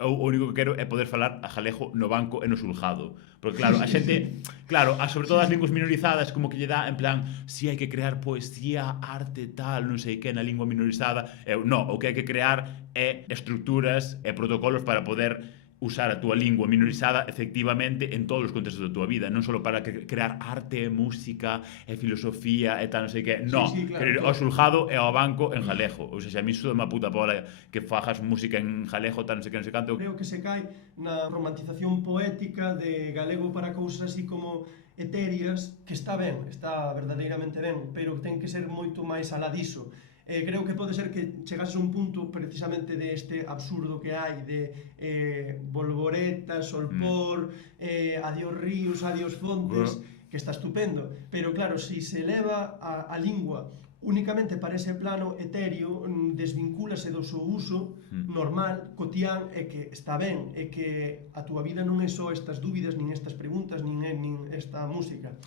eu o único que quero é poder falar a galego no banco e no xulgado. Porque claro, a xente, claro, sobre todo as linguas minorizadas como que lle dá en plan, si hai que crear poesía, arte, tal, non sei que na lingua minorizada. No, o que hai que crear é estructuras e protocolos para poder usar a túa lingua minorizada efectivamente en todos os contextos da túa vida, non só para crear arte, música e filosofía e tal, non sei que. Sí, No, sí, claro, quero ir ao todo. xulgado e ao banco en galego. Ou seja, a mí suda má puta bola que fajas música en galego, tal, non sei que, non sei canto. Creo que se cae na romantización poética de galego para cousas así como etéreas, que está ben, está verdadeiramente ben, pero ten que ser moito máis aladiso. Creo que pode ser que chegases a un punto precisamente deste absurdo que hai de Bolboreta, Solpor, adiós ríos, adiós fontes, que está estupendo, pero claro, si se eleva a lingua únicamente para ese plano etéreo, desvincúlase do seu uso normal, cotián, e que está ben, e que a túa vida non é só estas dúbidas, nin estas preguntas, nin esta música.